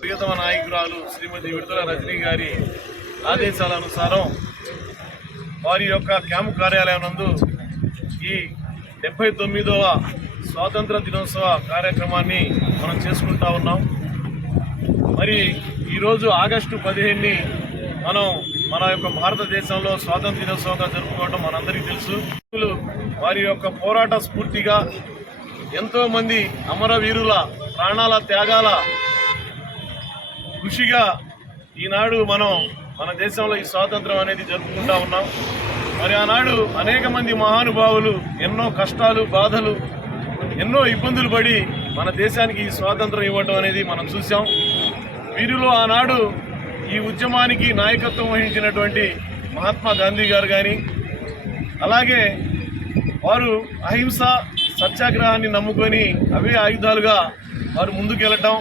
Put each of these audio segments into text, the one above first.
ప్రియతమ నాయకురాలు శ్రీమతి విడుదల రజనీ గారి ఆదేశాల అనుసారం వారి యొక్క క్యాంపు కార్యాలయం నందు ఈ 79వ స్వాతంత్ర దినోత్సవ కార్యక్రమాన్ని మనం చేసుకుంటా ఉన్నాం. మరి ఈరోజు ఆగస్టు 15ని మనం మన యొక్క భారతదేశంలో స్వాతంత్ర దినోత్సవంగా జరుపుకోవడం మనందరికీ తెలుసు. వారి యొక్క పోరాట స్ఫూర్తిగా ఎంతోమంది అమరవీరుల ప్రాణాల త్యాగాల కృషిగా ఈనాడు మనం మన దేశంలో ఈ స్వాతంత్రం అనేది జరుపుకుంటా ఉన్నాం. మరి ఆనాడు అనేక మంది మహానుభావులు ఎన్నో కష్టాలు బాధలు ఎన్నో ఇబ్బందులు పడి మన దేశానికి ఈ స్వాతంత్రం ఇవ్వడం అనేది మనం చూసాం. వీరిలో ఆనాడు ఈ ఉద్యమానికి నాయకత్వం వహించినటువంటి మహాత్మా గాంధీ గారు కానీ, అలాగే వారు అహింస సత్యాగ్రహాన్ని నమ్ముకొని అవే ఆయుధాలుగా వారు ముందుకెళ్ళటం,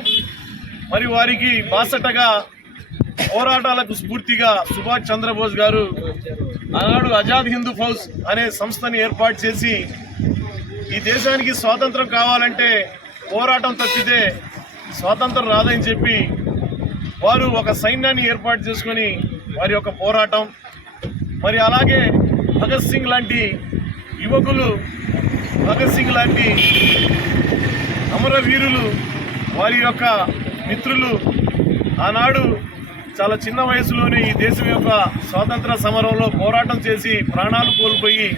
మరి వారికి బాసటగా పోరాటాలకు స్ఫూర్తిగా సుభాష్ చంద్రబోస్ గారు ఆనాడు ఆజాద్ హిందూ ఫౌజ్ అనే సంస్థని ఏర్పాటు చేసి ఈ దేశానికి స్వాతంత్రం కావాలంటే పోరాటం తప్పితే స్వాతంత్రం రాదని చెప్పి వారు ఒక సైన్యాన్ని ఏర్పాటు చేసుకొని వారి యొక్క పోరాటం, మరి అలాగే భగత్ సింగ్ లాంటి యువకులు, భగత్ సింగ్ లాంటి అమరవీరులు, వారి యొక్క మిత్రులు ఆనాడు చాలా చిన్న వయసులోనే ఈ దేశం యొక్క స్వాతంత్ర సమరంలో పోరాటం చేసి ప్రాణాలు కోల్పోయి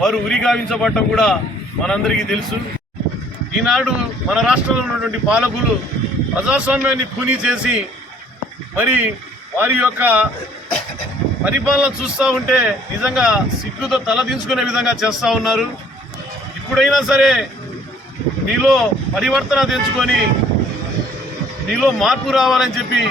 వారు ఉరిగావించబడటం కూడా మనందరికీ తెలుసు. ఈనాడు మన రాష్ట్రంలో ఉన్నటువంటి పాలకులు ప్రజాస్వామ్యాన్ని ఖూనీ చేసి మరి వారి యొక్క పరిపాలన చూస్తూ ఉంటే నిజంగా సిగ్గుతో తలదించుకునే విధంగా చేస్తూ ఉన్నారు. ఇప్పుడైనా సరే మీలో పరివర్తన తెచ్చుకొని మీలో మార్పు రావాలని చెప్పి